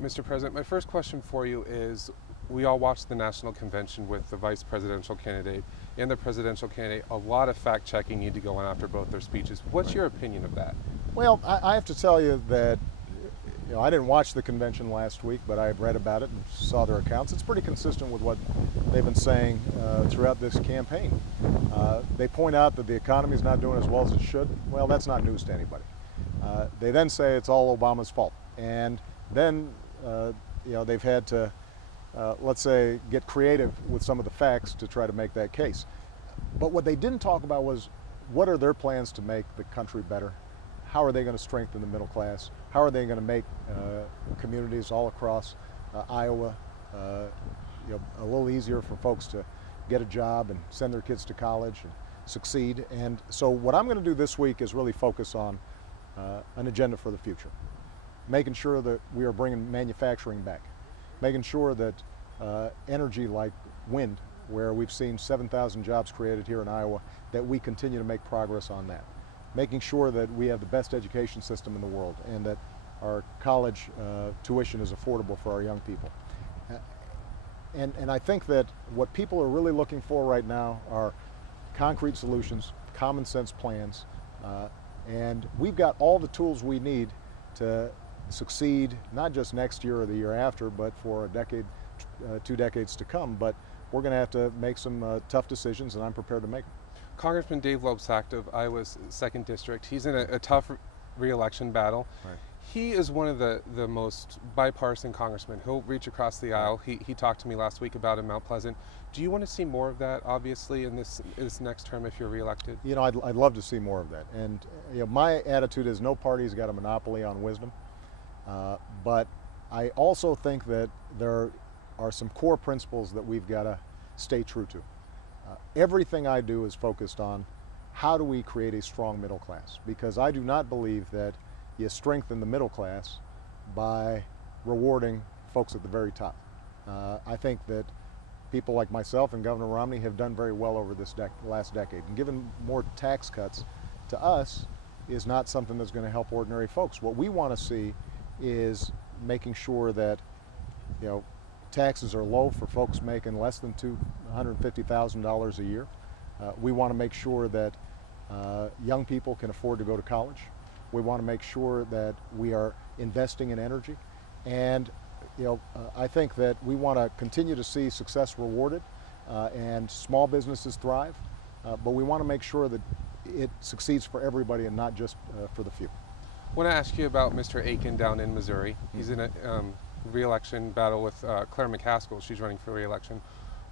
Mr. President, my first question for you is, we all watched the national convention with the vice presidential candidate and the presidential candidate. A lot of fact-checking need to go on after both their speeches. What's your opinion of that? Well, I have to tell you that I didn't watch the convention last week, but I read about it and saw their accounts. It's pretty consistent with what they've been saying throughout this campaign. They point out that the economy is not doing as well as it should. Well, that's not news to anybody. They then say it's all Obama's fault. And then they've had to, let's say, get creative with some of the facts to try to make that case. But what they didn't talk about was, what are their plans to make the country better? How are they going to strengthen the middle class? How are they going to make communities all across Iowa a little easier for folks to get a job and send their kids to college and succeed? And so what I'm going to do this week is really focus on an agenda for the future, making sure that we are bringing manufacturing back, making sure that energy like wind, where we've seen 7,000 jobs created here in Iowa, that we continue to make progress on that. Making sure that we have the best education system in the world and that our college tuition is affordable for our young people. And I think that what people are really looking for right now are concrete solutions, common sense plans, and we've got all the tools we need to succeed, not just next year or the year after, but for a decade, 2 decades to come. But we're going to have to make some tough decisions, and I'm prepared to make them. Congressman Dave Loebsack of Iowa's 2nd District, he's in a tough re-election battle. Right. He is one of the most bipartisan congressmen. He'll reach across the aisle. He talked to me last week about in Mount Pleasant. Do you want to see more of that, obviously, in this next term if you're reelected? I'd love to see more of that. And my attitude is no party's got a monopoly on wisdom. But I also think that there are some core principles that we've got to stay true to. Everything I do is focused on how do we create a strong middle class, because I do not believe that you strengthen the middle class by rewarding folks at the very top. I think that people like myself and Governor Romney have done very well over this last decade, and giving more tax cuts to us is not something that's going to help ordinary folks. What we want to see is making sure that taxes are low for folks making less than $250,000 a year. We want to make sure that young people can afford to go to college. We want to make sure that we are investing in energy. And I think that we want to continue to see success rewarded and small businesses thrive. But we want to make sure that it succeeds for everybody and not just for the few. I want to ask you about Mr. Akin down in Missouri. He's in a re-election battle with Claire McCaskill. She's running for re-election.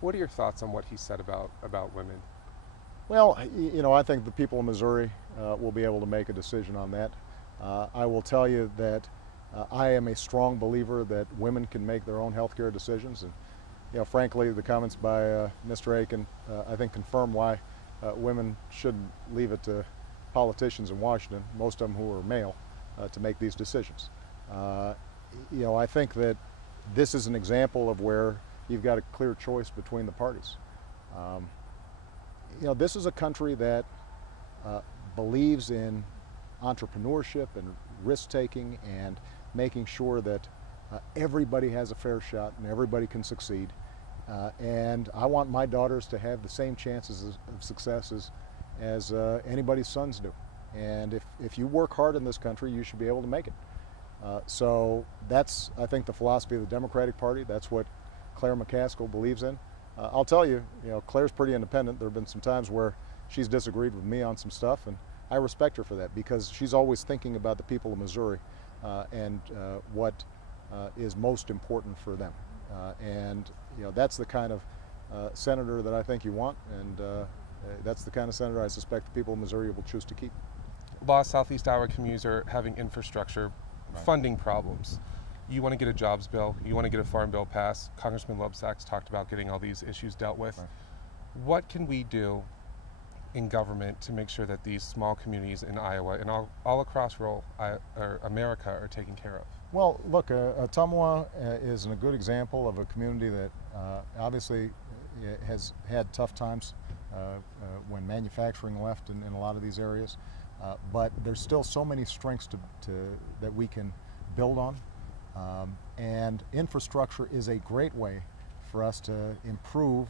What are your thoughts on what he said about women? Well, I think the people of Missouri will be able to make a decision on that. I will tell you that I am a strong believer that women can make their own health care decisions. And frankly, the comments by Mr. Akin, I think, confirm why women shouldn't leave it to politicians in Washington, most of them who are male, to make these decisions. I think that this is an example of where you've got a clear choice between the parties. This is a country that believes in entrepreneurship and risk-taking and making sure that everybody has a fair shot and everybody can succeed. And I want my daughters to have the same chances of success as anybody's sons do. And if you work hard in this country, you should be able to make it. So that's, I think, the philosophy of the Democratic Party. That's what Claire McCaskill believes in. I'll tell you, Claire's pretty independent. There have been some times where she's disagreed with me on some stuff, and I respect her for that, because she's always thinking about the people of Missouri and what is most important for them. And that's the kind of senator that I think you want, and that's the kind of senator I suspect the people of Missouri will choose to keep. A lot of Southeast Iowa communities are having infrastructure funding problems. You want to get a jobs bill, you want to get a farm bill passed. Congressman Loebsack's talked about getting all these issues dealt with. Right. What can we do in government to make sure that these small communities in Iowa and all across rural America are taken care of? Well, look, Ottumwa is a good example of a community that obviously has had tough times when manufacturing left in a lot of these areas. But there's still so many strengths that we can build on. And infrastructure is a great way for us to improve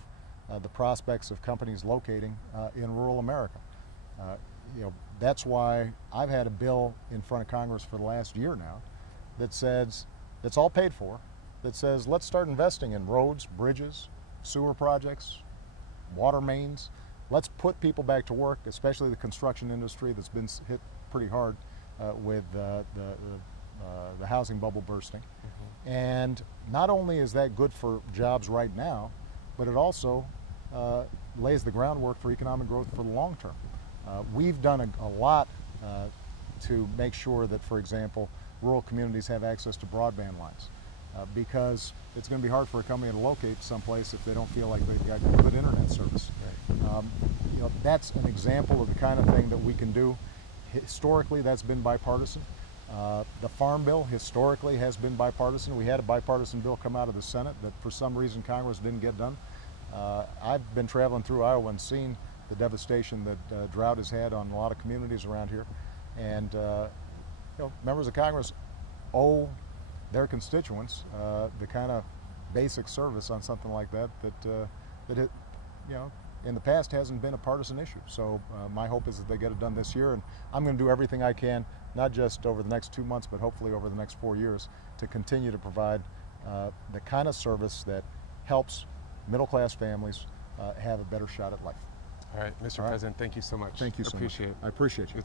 the prospects of companies locating in rural America. That's why I've had a bill in front of Congress for the last year now that says, that's all paid for, that says let's start investing in roads, bridges, sewer projects, water mains. Let's put people back to work, especially the construction industry that's been hit pretty hard with the housing bubble bursting. Mm-hmm. And not only is that good for jobs right now, but it also lays the groundwork for economic growth for the long term. We've done a lot to make sure that, for example, rural communities have access to broadband lines, because it's going to be hard for a company to locate someplace if they don't feel like they've got good internet service. Right. That's an example of the kind of thing that we can do. Historically, that's been bipartisan. The Farm Bill historically has been bipartisan. We had a bipartisan bill come out of the Senate that for some reason Congress didn't get done. I've been traveling through Iowa and seen the devastation that drought has had on a lot of communities around here. And members of Congress owe their constituents the kind of basic service on something like that in the past hasn't been a partisan issue. So my hope is that they get it done this year, and I'm going to do everything I can, not just over the next 2 months, but hopefully over the next 4 years, to continue to provide the kind of service that helps middle-class families have a better shot at life. All right, Mr. President, thank you so much. Thank you so much. Appreciate it. I appreciate you.